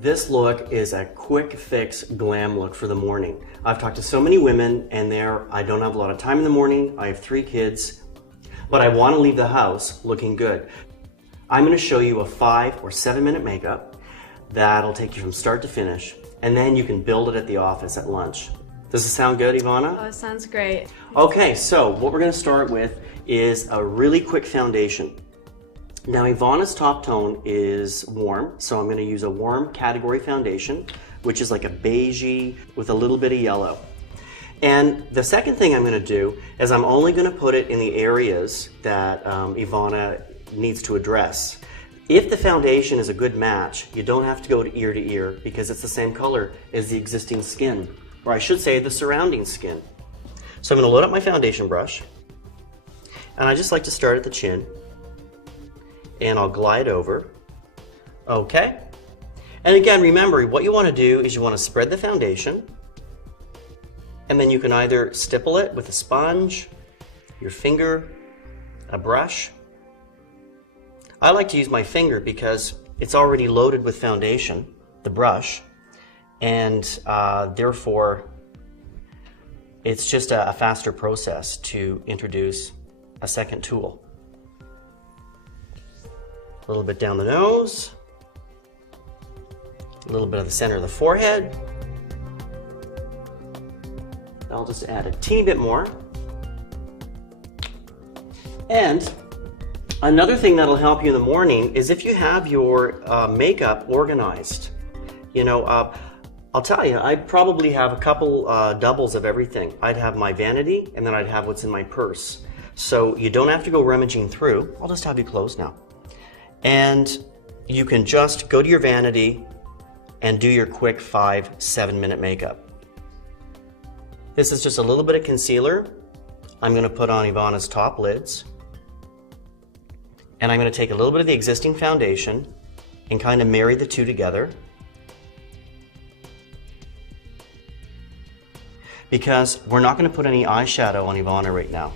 This look is a quick fix glam look for the morning. I've talked to so many women and I don't have a lot of time in the morning. I have 3 kids, but I want to leave the house looking good. I'm going to show you a 5 or 7 minute makeup that'll take you from start to finish, and then you can build it at the office at lunch. Does it sound good, Ivana? Oh, it sounds great. Okay, so what we're going to start with is a really quick foundation. Now, Ivana's top tone is warm, so I'm going to use a warm category foundation, which is like a beigey with a little bit of yellow. And the second thing I'm going to do is I'm only going to put it in the areas that Ivana needs to address. If the foundation is a good match, you don't have to go to ear because it's the same color as the existing skin, or I should say the surrounding skin. So I'm going to load up my foundation brush, and I just like to start at the chin, and I'll glide over. Okay. And again, remember, what you want to do is you want to spread the foundation, and then you can either stipple it with a sponge, your finger, a brush. I like to use my finger because it's already loaded with foundation, the brush, and therefore it's just a faster process to introduce a second tool. A little bit down the nose, a little bit of the center of the forehead. I'll just add a teeny bit more. And another thing that'll help you in the morning is if you have your makeup organized. You know, I'll tell you, I'd probably have a couple doubles of everything. I'd have my vanity, and then I'd have what's in my purse. So you don't have to go rummaging through. I'll just have you close now. And you can just go to your vanity and do your quick 5-7 minute makeup. This is just a little bit of concealer I'm going to put on Ivana's top lids. And I'm going to take a little bit of the existing foundation and kind of marry the two together. Because we're not going to put any eyeshadow on Ivana right now.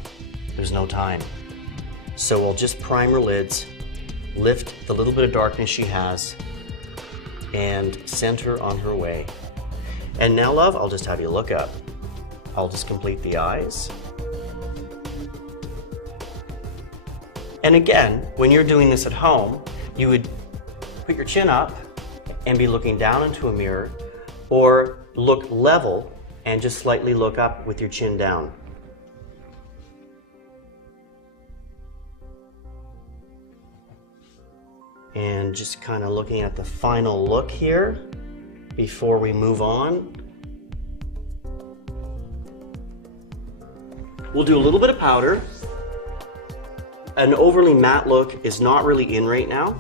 There's no time. So we'll just prime her lids, lift the little bit of darkness she has, and send her on her way. And now, love, I'll just have you look up. I'll just complete the eyes. And again, when you're doing this at home, you would put your chin up and be looking down into a mirror, or look level and just slightly look up with your chin down. And just kind of looking at the final look here before we move on. We'll do a little bit of powder. An overly matte look is not really in right now,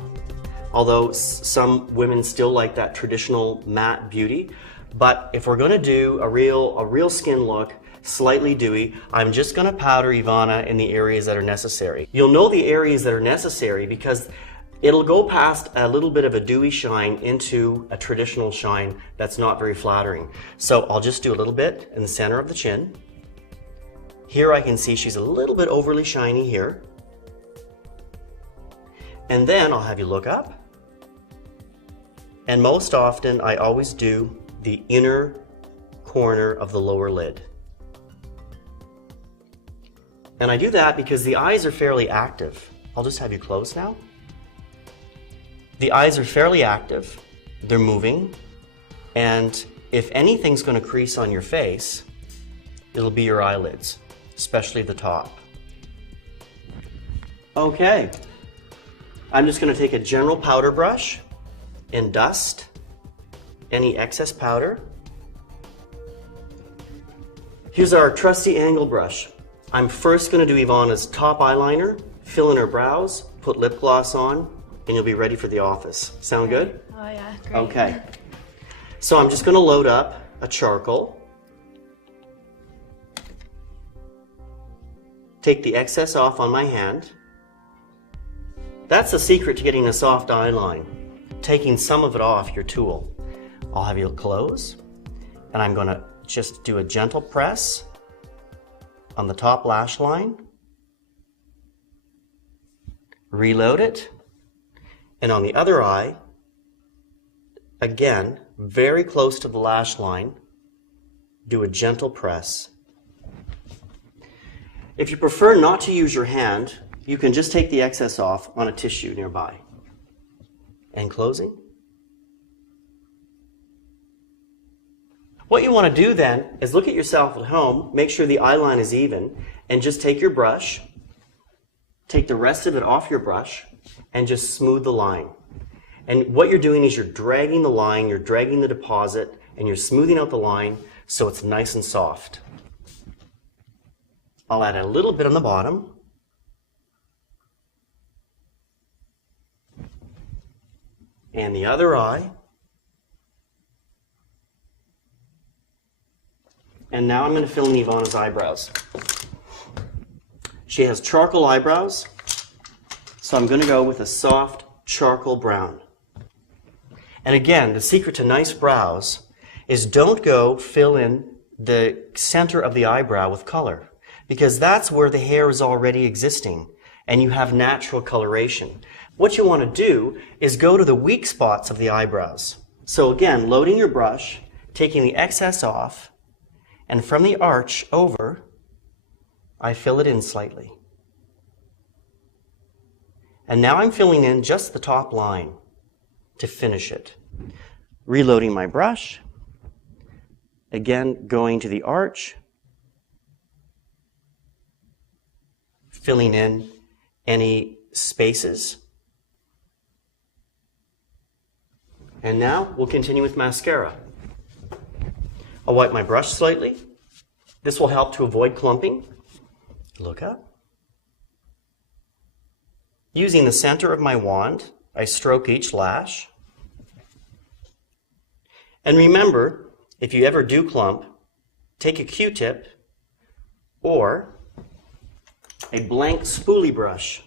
although some women still like that traditional matte beauty. But if we're going to do a real skin look, slightly dewy, I'm just going to powder Ivana in the areas that are necessary. You'll know the areas that are necessary because it'll go past a little bit of a dewy shine into a traditional shine that's not very flattering. So I'll just do a little bit in the center of the chin. Here I can see she's a little bit overly shiny here. And then I'll have you look up. And most often I always do the inner corner of the lower lid. And I do that because the eyes are fairly active. I'll just have you close now. The eyes are fairly active, they're moving, and if anything's going to crease on your face, it'll be your eyelids, especially the top. Okay, I'm just going to take a general powder brush and dust any excess powder. Here's our trusty angle brush. I'm first going to do Ivana's top eyeliner, fill in her brows, put lip gloss on, and you'll be ready for the office. Sound good? Oh yeah, great. Okay. So I'm just going to load up a charcoal. Take the excess off on my hand. That's the secret to getting a soft eye line. Taking some of it off your tool. I'll have you close, and I'm going to just do a gentle press on the top lash line. Reload it, and on the other eye, again, very close to the lash line, do a gentle press. If you prefer not to use your hand, you can just take the excess off on a tissue nearby. And closing. What you want to do then is look at yourself at home, make sure the eye line is even, and just take your brush, take the rest of it off your brush, and just smooth the line. And what you're doing is you're dragging the line, you're dragging the deposit, and you're smoothing out the line so it's nice and soft. I'll add a little bit on the bottom. And the other eye. And now I'm going to fill in Ivana's eyebrows. She has charcoal eyebrows, so I'm going to go with a soft charcoal brown. And again, the secret to nice brows is don't go fill in the center of the eyebrow with color, because that's where the hair is already existing and you have natural coloration. What you want to do is go to the weak spots of the eyebrows. So again, loading your brush, taking the excess off, and from the arch over, I fill it in slightly. And now I'm filling in just the top line to finish it. Reloading my brush, again going to the arch, filling in any spaces. And now we'll continue with mascara. I'll wipe my brush slightly. This will help to avoid clumping. Look up. Using the center of my wand, I stroke each lash. And remember, if you ever do clump, take a Q-tip or a blank spoolie brush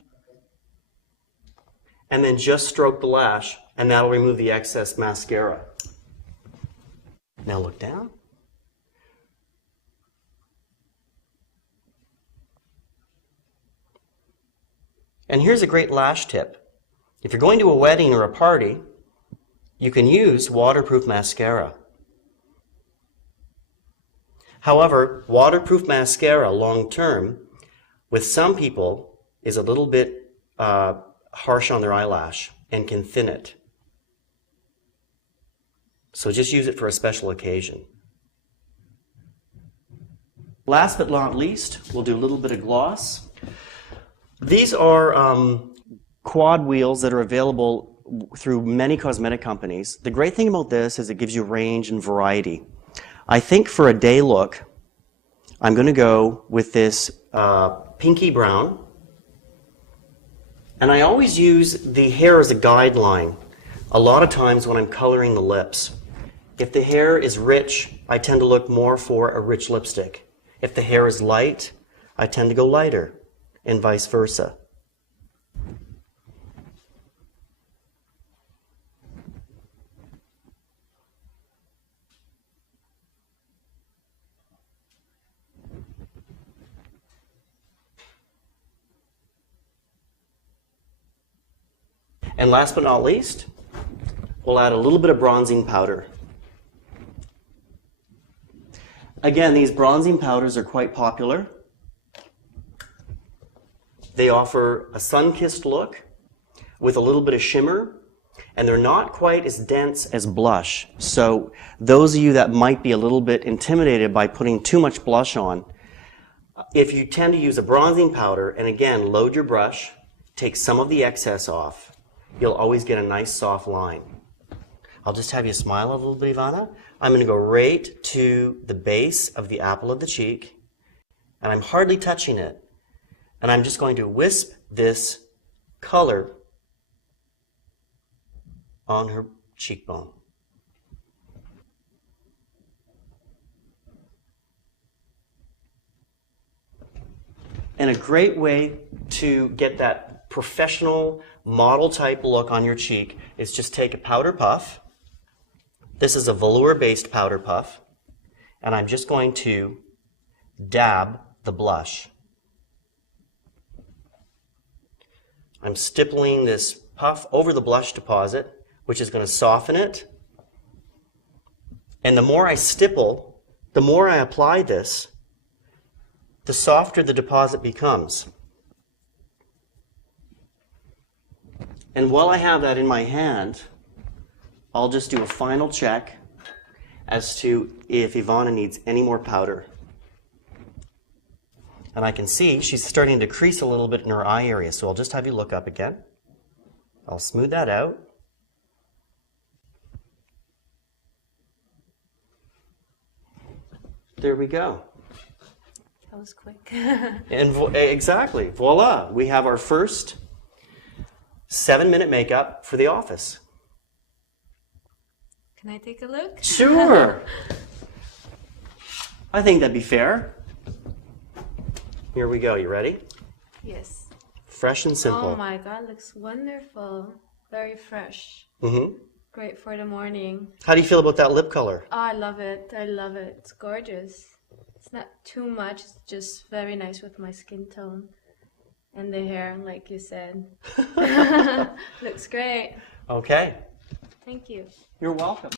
and then just stroke the lash, and that'll remove the excess mascara. Now look down. And here's a great lash tip. If you're going to a wedding or a party, you can use waterproof mascara. However, waterproof mascara long term, with some people, is a little bit harsh on their eyelash and can thin it. So just use it for a special occasion. Last but not least, we'll do a little bit of gloss. These are quad wheels that are available through many cosmetic companies. The great thing about this is it gives you range and variety. I think for a day look, I'm going to go with this pinky brown. And I always use the hair as a guideline a lot of times when I'm coloring the lips. If the hair is rich, I tend to look more for a rich lipstick. If the hair is light, I tend to go lighter, and vice versa. And last but not least, we'll add a little bit of bronzing powder. Again, these bronzing powders are quite popular. They offer a sun-kissed look with a little bit of shimmer, and they're not quite as dense as blush. So those of you that might be a little bit intimidated by putting too much blush on, if you tend to use a bronzing powder, and again, load your brush, take some of the excess off, you'll always get a nice soft line. I'll just have you smile a little bit, Ivana. I'm going to go right to the base of the apple of the cheek, and I'm hardly touching it. And I'm just going to wisp this color on her cheekbone. And a great way to get that professional model type look on your cheek is just take a powder puff. This is a velour-based powder puff, and I'm just going to dab the blush. I'm stippling this puff over the blush deposit, which is going to soften it And the more I stipple, the more I apply this, the softer the deposit becomes. And while I have that in my hand, I'll just do a final check as to if Ivana needs any more powder. And I can see she's starting to crease a little bit in her eye area, so I'll just have you look up again. I'll smooth that out. There we go. That was quick. And exactly, voila, we have our first 7-minute makeup for the office. Can I take a look? Sure. I think that'd be fair. Here we go. You ready? Yes. Fresh and simple. Oh my God, looks wonderful. Very fresh. Mm-hmm. Great for the morning. How do you feel about that lip color? Oh, I love it. I love it. It's gorgeous. It's not too much. It's just very nice with my skin tone. And the hair, like you said. Looks great. Okay. Thank you. You're welcome.